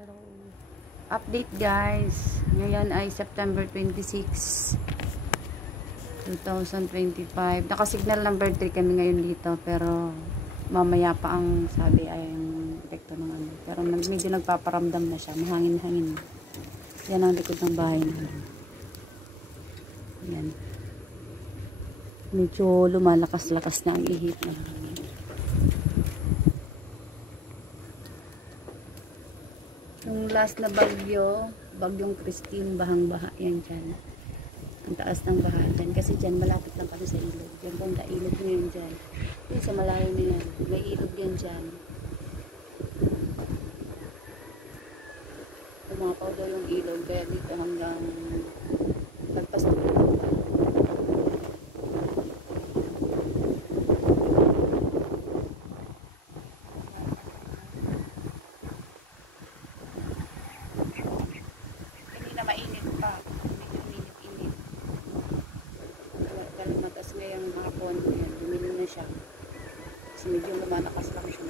Hello. Update guys. Ngayon ay September 26, 2025. Naka-signal number 3 kami ngayon dito. Pero mamaya pa ang sabi ay ang epekto ng ano. Pero medyo nagpaparamdam na siya. Mahangin-hangin. Yan ang likod ng bahay namin. Yan. Medyo lumalakas-lakas na ang ihip ng hangin. Yung last na bagyo, bagyong Christine, bahang-baha yan dyan. Ang taas ng baha dyan. Kasi dyan, malapit lang kami sa ilog. Yan po ang ilog ngayon dyan. Yung sa malayo na yan. May ilog yan dyan. Umapaw daw yung ilog. Kaya dito hanggang lagpas ng ilog pa. Mainit pa. Medyo init-init. Pero matas ngayong hapon. Ayan, bumili na siya. Kasi medyo lumalakas lang siya.